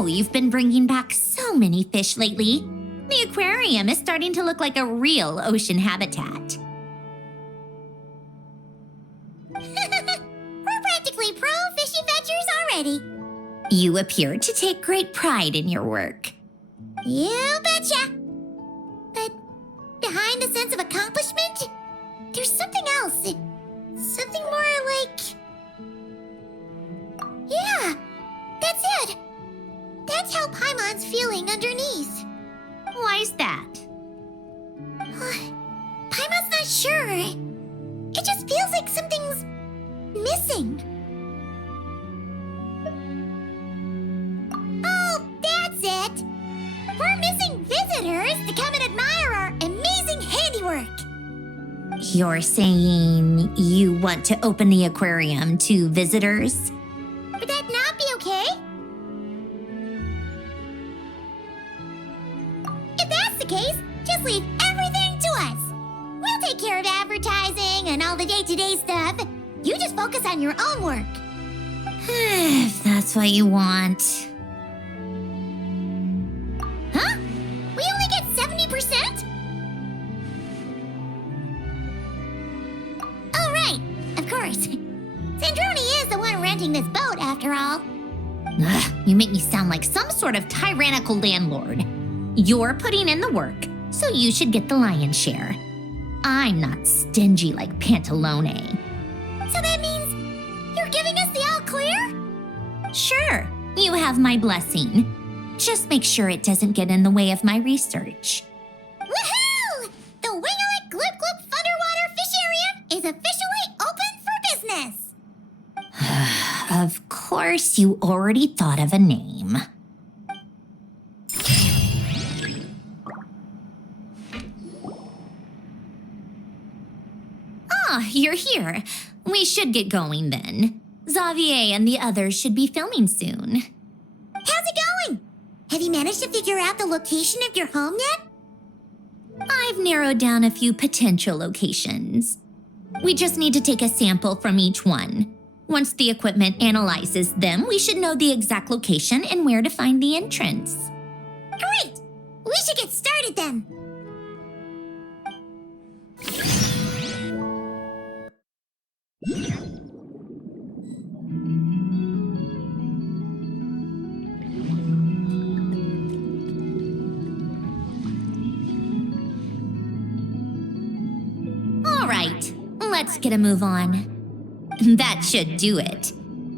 know you've been bringing back so many fish lately. The aquarium is starting to look like a real ocean habitat. We're practically pro fish adventures already. You appear to take great pride in your work. You betcha. But behind the sense of accomplishment, there's something else. Something more like... Yeah, that's it. That's how Paimon's feeling underneath. Why's that? Paimon's not sure. It just feels like something's missing. Oh, that's it. We're missing visitors to come and admire our amazing handiwork. You're saying you want to open the aquarium to visitors? Would that not be okay? If that's the case, just leave everything to us. We'll take care of advertising and all the day-to-day stuff. You just focus on your own work. If that's what you want. Huh? We only get 70%? Oh, right. Of course. Sandroni is the one renting this boat, after all. Ugh, you make me sound like some sort of tyrannical landlord. You're putting in the work, so you should get the lion's share. I'm not stingy like Pantalone. So that means you're giving us the all clear? Sure, you have my blessing. Just make sure it doesn't get in the way of my research. Woohoo! The Wingalik Gloop Gloop Underwater Fisharium is officially open for business! Of course, you already thought of a name. Ah, you're here. We should get going then. Xavier and the others should be filming soon. How's it going? Have you managed to figure out the location of your home yet? I've narrowed down a few potential locations. We just need to take a sample from each one. Once the equipment analyzes them, we should know the exact location and where to find the entrance. Great! We should get started then. All right, let's get a move on. That should do it.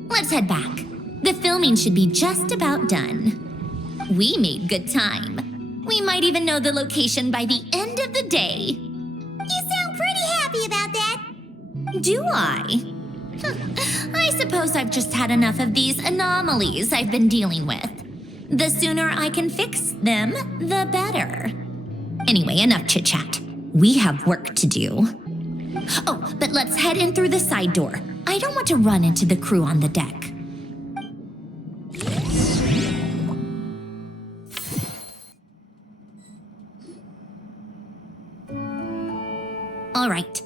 Let's head back. The filming should be just about done. We made good time. We might even know the location by the end of the day. You sound pretty happy about that. Do I? I suppose I've just had enough of these anomalies I've been dealing with. The sooner I can fix them, the better. Anyway, enough chit-chat. We have work to do. Oh, but let's head in through the side door. I don't want to run into the crew on the deck. All right,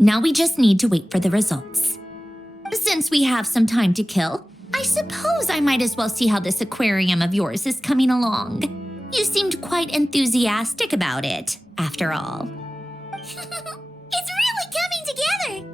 now we just need to wait for the results. Since we have some time to kill, I suppose I might as well see how this aquarium of yours is coming along. You seemed quite enthusiastic about it, after all. It's really coming together.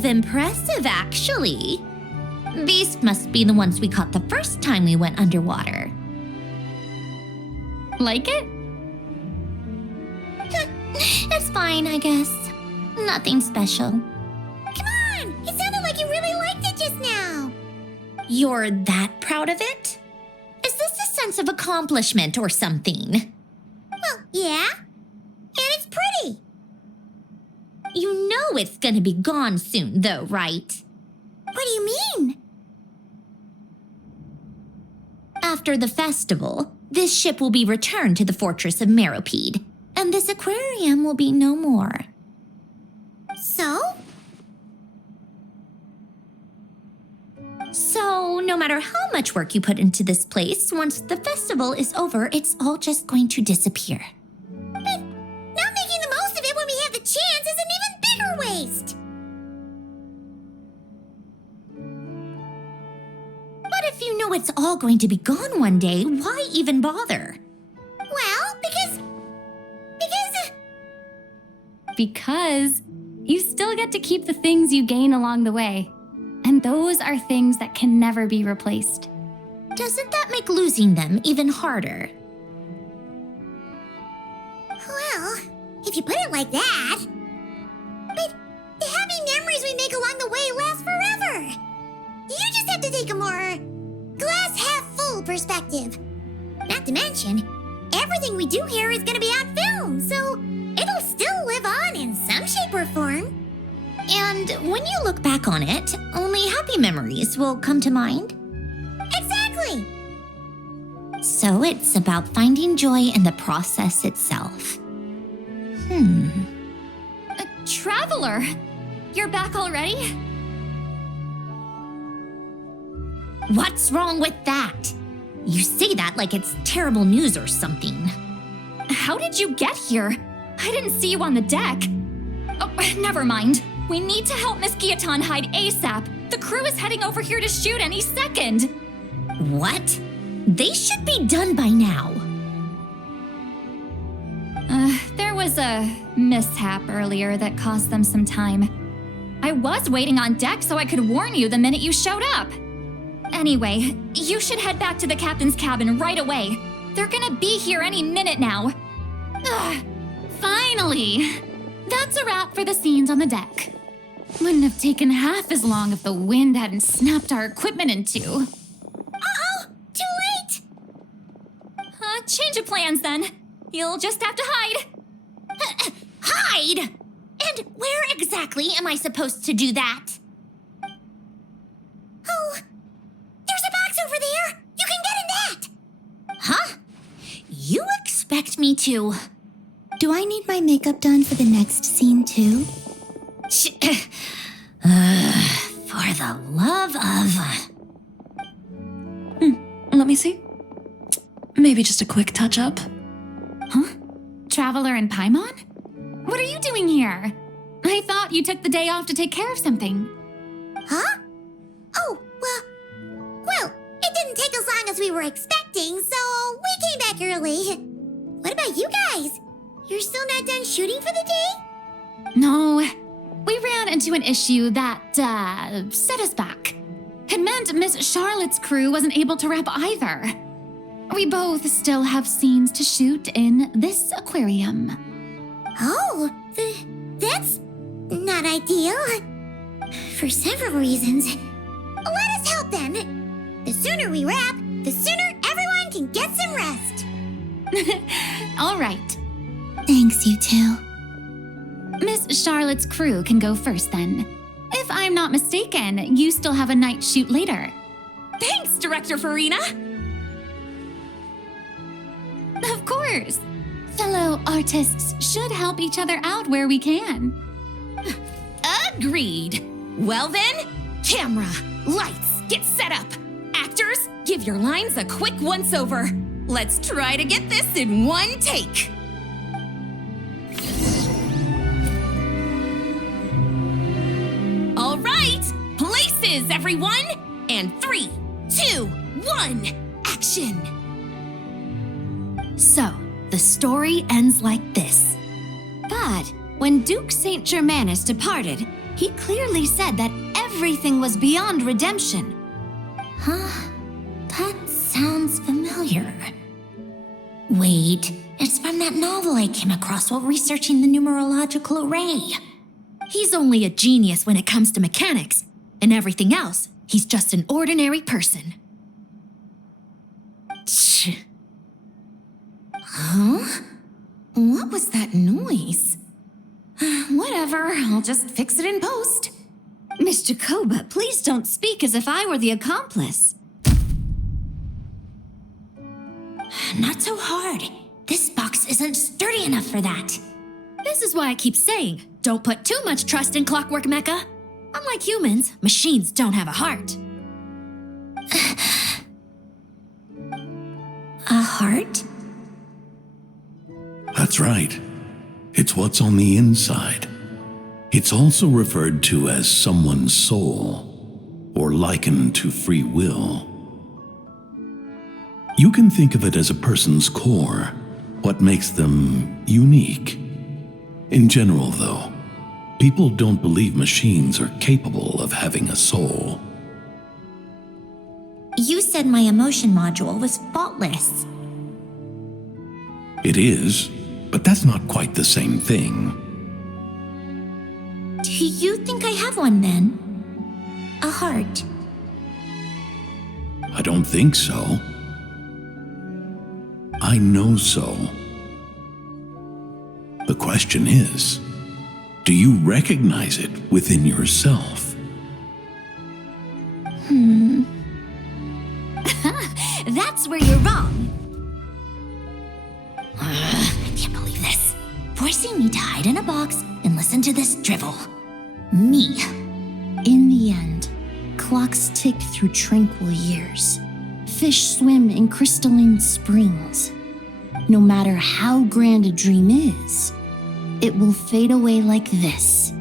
of impressive, actually. These must be the ones we caught the first time we went underwater. Like it? It's fine, I guess. Nothing special. Come on! It sounded like you really liked it just now. You're that proud of it? Is this a sense of accomplishment or something? Well, yeah. And it's pretty. You know it's gonna be gone soon, though, right? What do you mean? After the festival, this ship will be returned to the fortress of Meropide, and this aquarium will be no more. So? So, no matter how much work you put into this place, once the festival is over, it's all just going to disappear. But not making the most of it when we have the chance is an even bigger waste. But if you know it's all going to be gone one day, why even bother? Well, because Because you still get to keep the things you gain along the way. And those are things that can never be replaced. Doesn't that make losing them even harder? well, if you put it like that. But the happy memories we make along the way last forever. You just have to take a more glass half full perspective. Not to mention, everything we do here is gonna be on film, so it'll still live on in some shape or form. And when you look back on it, only happy memories will come to mind? Exactly! So it's about finding joy in the process itself. Traveler, you're back already? What's wrong with that? You say that like it's terrible news or something. How did you get here? I didn't see you on the deck. Oh, never mind. We need to help Miss Guillotin hide ASAP. The crew is heading over here to shoot any second. What? They should be done by now. There was a mishap earlier that cost them some time. I was waiting on deck so I could warn you the minute you showed up. Anyway, you should head back to the captain's cabin right away. They're gonna be here any minute now. Finally! That's a wrap for the scenes on the deck. Wouldn't have taken half as long if the wind hadn't snapped our equipment in two. Uh-oh! Too late! Change of plans then. You'll just have to hide. Hide? And where exactly am I supposed to do that? Oh, there's a box over there! You can get in that! Huh? You expect me to... Do I need my makeup done for the next scene too? For the love of... Let me see. Maybe just a quick touch-up. Huh? Traveler and Paimon? What are you doing here? I thought you took the day off to take care of something. Huh? Oh, well, it didn't take as long as we were expecting, so we came back early. What about you guys? You're still not done shooting for the day? No, we ran into an issue that, set us back. It meant Miss Charlotte's crew wasn't able to wrap either. We both still have scenes to shoot in this aquarium. Oh, that's not ideal. For several reasons. Let us help then. The sooner we wrap, the sooner everyone can get some rest. All right. Thanks, you two. Miss Charlotte's crew can go first then. If I'm not mistaken, you still have a night shoot later. Thanks, Director Farina! Of course. Fellow artists should help each other out where we can. Agreed. Well then, camera, lights, get set up. Actors, give your lines a quick once-over. Let's try to get this in one take. All right, places, everyone. And 3, 2, 1, action. So, the story ends like this. But when Duke Saint Germanus departed, He clearly said that everything was beyond redemption. Huh? That sounds familiar. Wait, it's from that novel I came across while researching the numerological array. He's only a genius when it comes to mechanics, and everything else, he's just an ordinary person. Huh? What was that noise? Whatever, I'll just fix it in post. Miss Jacoba, please don't speak as if I were the accomplice. Not so hard. This box isn't sturdy enough for that. This is why I keep saying, don't put too much trust in Clockwork Mecha. Unlike humans, machines don't have a heart. A heart? That's right. It's what's on the inside. It's also referred to as someone's soul, or likened to free will. You can think of it as a person's core, what makes them unique. In general, though, people don't believe machines are capable of having a soul. You said my emotion module was faultless. It is, but that's not quite the same thing. Do you think I have one then? A heart? I don't think so. I know so. The question is, do you recognize it within yourself? That's where you're wrong. I can't believe this. Forcing me to hide in a box and listen to this drivel. Me. In the end, clocks tick through tranquil years. Fish swim in crystalline springs. No matter how grand a dream is, it will fade away like this.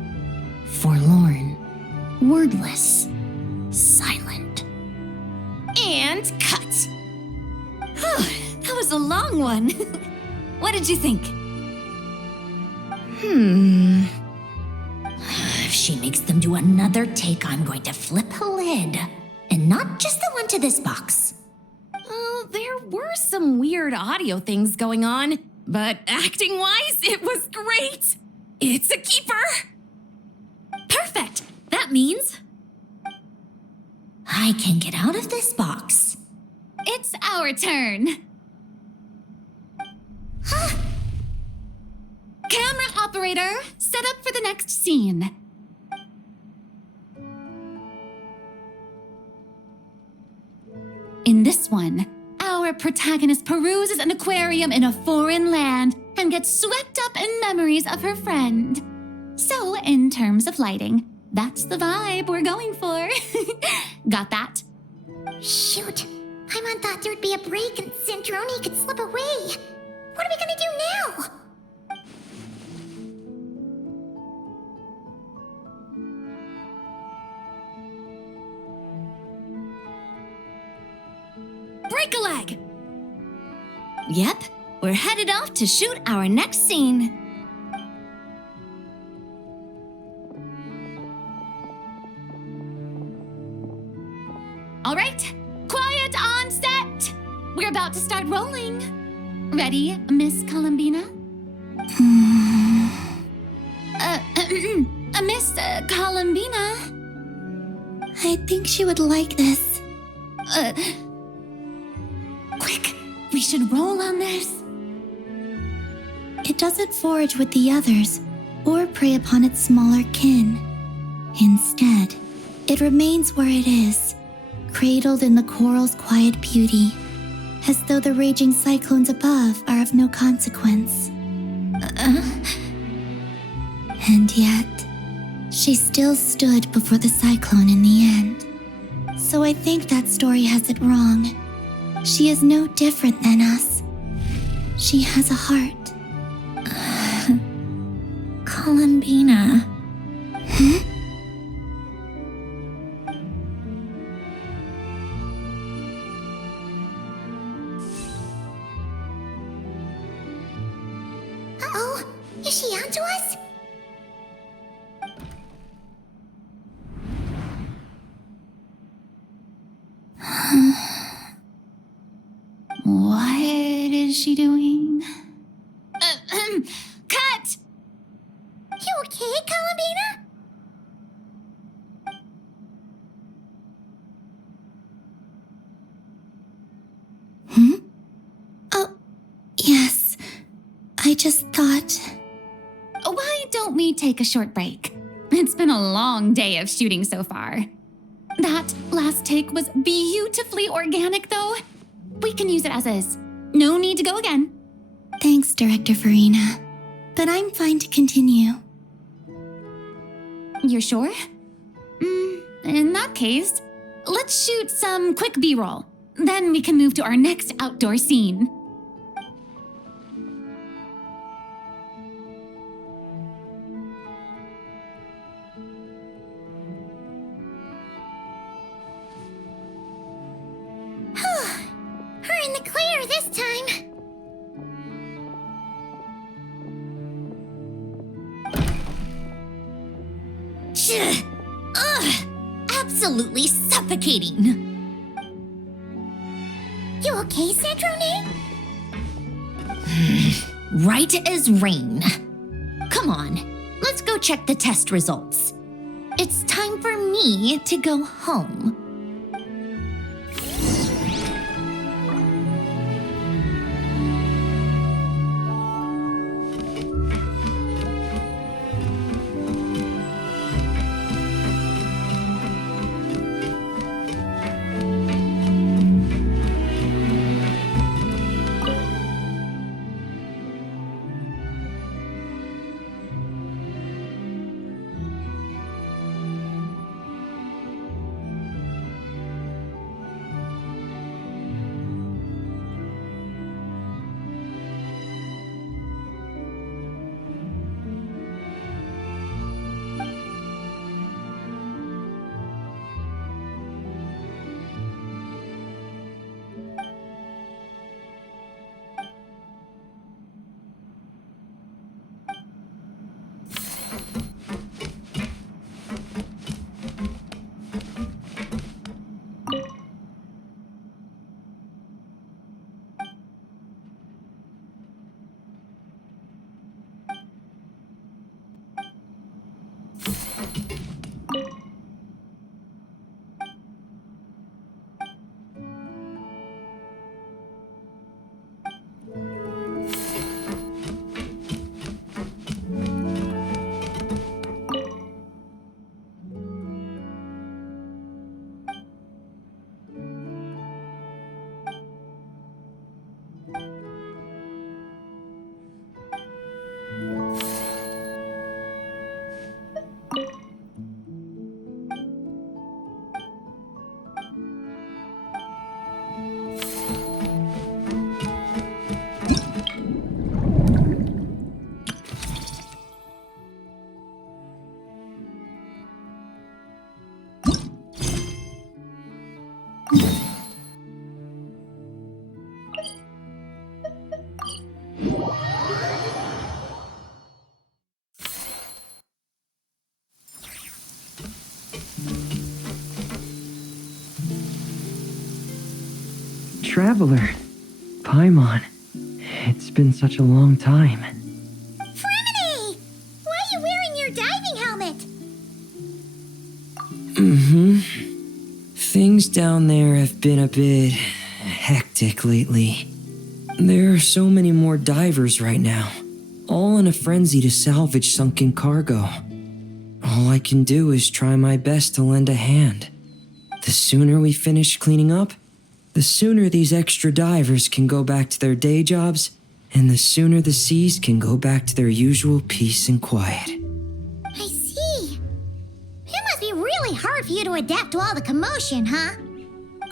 Forlorn, wordless, silent. And cut. That was a long one. What did you think? If she makes them do another take, I'm going to flip a lid. And not just the one to this box. There were some weird audio things going on, but acting-wise, it was great. It's a keeper. Perfect. That means I can get out of this box. It's our turn. Camera operator, set up for the next scene. In this one, our protagonist peruses an aquarium in a foreign land and gets swept up in memories of her friend. So, in terms of lighting, that's the vibe we're going for. Got that? Shoot, Paimon thought there'd be a break and Centroni could slip away. What are we gonna do now? break a leg. Yep, we're headed off to shoot our next scene. All right, quiet on set. We're about to start rolling. Ready, Miss Columbina? Miss Columbina? I think she would like this. Quick, we should roll on this. It doesn't forage with the others or prey upon its smaller kin. Instead, it remains where it is, cradled in the coral's quiet beauty, as though the raging cyclones above are of no consequence. And yet, she still stood before the cyclone in the end. So I think that story has it wrong. She is no different than us. She has a heart. Columbina. Uh-oh, is she onto us? is she doing? Cut! You okay, Columbina? Oh, yes. I just thought... Why don't we take a short break? It's been a long day of shooting so far. That last take was beautifully organic, though. We can use it as is. No need to go again. Thanks, Director Farina. But I'm fine to continue. You're sure? In that case, let's shoot some quick B-roll. Then we can move to our next outdoor scene. We're in the clear this time. Ugh! Absolutely suffocating. You okay, Cedrone? Right as rain. Come on, let's go check the test results. It's time for me to go home. Traveler, Paimon, it's been such a long time. Fremini! Why are you wearing your diving helmet? Things down there have been a bit hectic lately. There are so many more divers right now, all in a frenzy to salvage sunken cargo. All I can do is try my best to lend a hand. The sooner we finish cleaning up, the sooner these extra divers can go back to their day jobs, and the sooner the seas can go back to their usual peace and quiet. I see. It must be really hard for you to adapt to all the commotion, huh?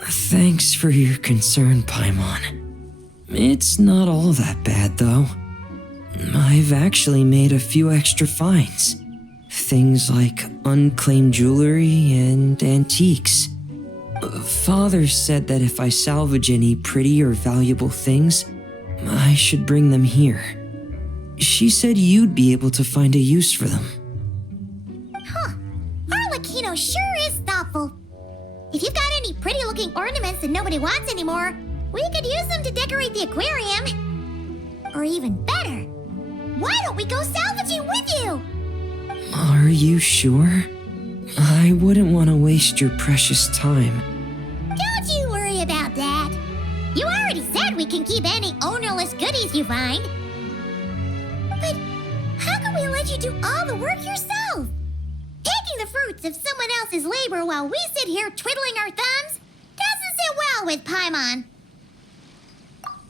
Thanks for your concern, Paimon. It's not all that bad, though. I've actually made a few extra finds. Things like unclaimed jewelry and antiques. Father said that if I salvage any pretty or valuable things, I should bring them here. She said you'd be able to find a use for them. Huh. Arlecchino sure is thoughtful. If you've got any pretty-looking ornaments that nobody wants anymore, we could use them to decorate the aquarium. Or even better, why don't we go salvaging with you? Are you sure? I wouldn't want to waste your precious time. Don't you worry about that. You already said we can keep any ownerless goodies you find. But how can we let you do all the work yourself? Taking the fruits of someone else's labor while we sit here twiddling our thumbs doesn't sit well with Paimon.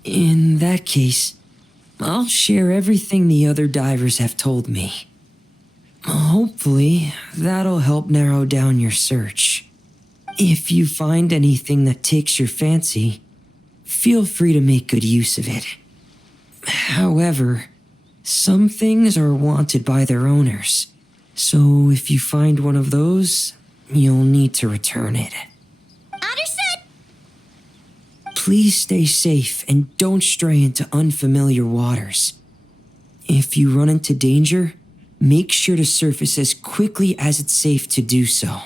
In that case, I'll share everything the other divers have told me. Hopefully, that'll help narrow down your search. If you find anything that takes your fancy, feel free to make good use of it. However, some things are wanted by their owners, so if you find one of those, you'll need to return it. Understood. Please stay safe and don't stray into unfamiliar waters. If you run into danger, make sure to surface as quickly as it's safe to do so.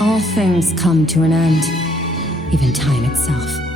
All things come to an end, even time itself.